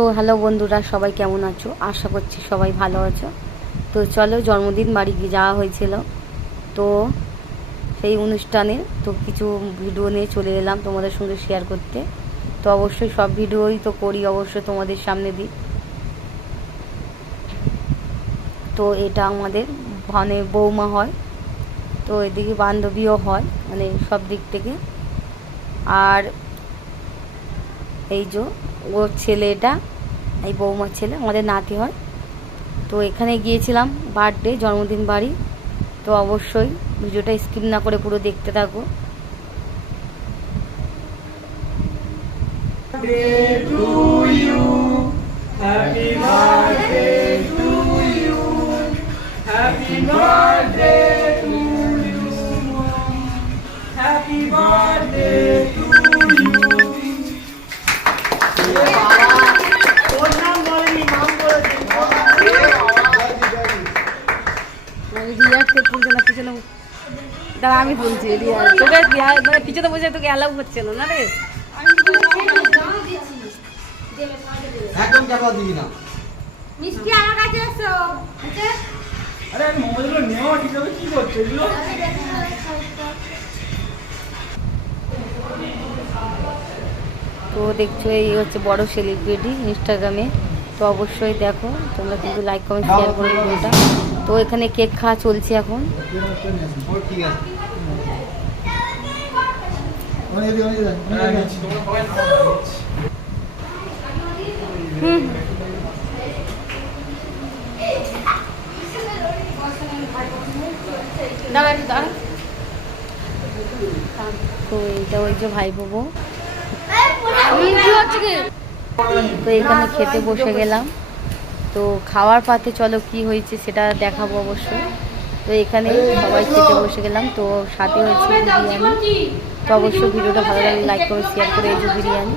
তো হ্যালো বন্ধুরা, সবাই কেমন আছো? আশা করছি সবাই ভালো আছো। তো চলো, জন্মদিন বাড়ি যাওয়া হয়েছিল, তো সেই অনুষ্ঠানে তো কিছু ভিডিও নিয়ে চলে এলাম তোমাদের সঙ্গে শেয়ার করতে। তো অবশ্যই সব ভিডিওই তো করি, অবশ্যই তোমাদের সামনে দিই। তো এটা আমাদের মানে বৌমা হয়, তো এদিকে বান্ধবীও হয়, মানে সব দিক থেকে। আর এই যে ওর ছেলে, এটা এই বৌমার ছেলে, আমাদের নাতি হয়। তো এখানে গিয়েছিলাম বার্থডে, জন্মদিন বাড়ি। তো অবশ্যই ভিডিওটা স্কিপ না করে পুরো দেখতে থাকো। দাঁড়া, আমি বলছি তোকে মানে পিছনে বসে তোকে অ্যালাউ করছে না রে। একদম চাপা দিবি না। মিষ্টি আমার কাছে এসো। আরে আমি মোবাইলগুলো নেওয়া ঠিক আছে, কি করছো এগুলো? তো দেখছো, এই হচ্ছে বড় সেলিব্রিটি ইনস্টাগ্রামে। তো অবশ্যই দেখো তোমরা, কিন্তু লাইক কমেন্ট শেয়ার করে ভিডিওটা। তো এখানে কেক খাওয়া চলছে এখন। ঠিক আছে। হুম, দাঁড়া দাঁড়া। তো এইটা ওই যে ভাই বাবু। তো এখানে খেতে বসে গেলাম। তো খাওয়ার পাতে চলো কি হয়েছে সেটা দেখাবো অবশ্যই। তো এখানে সবাই খেতে বসে গেলাম, তো সাথে হয়েছে বিরিয়ানি। তো অবশ্যই ভিডিওটা ভালো লাগলে লাইক করে শেয়ার করে, এই যে বিরিয়ানি।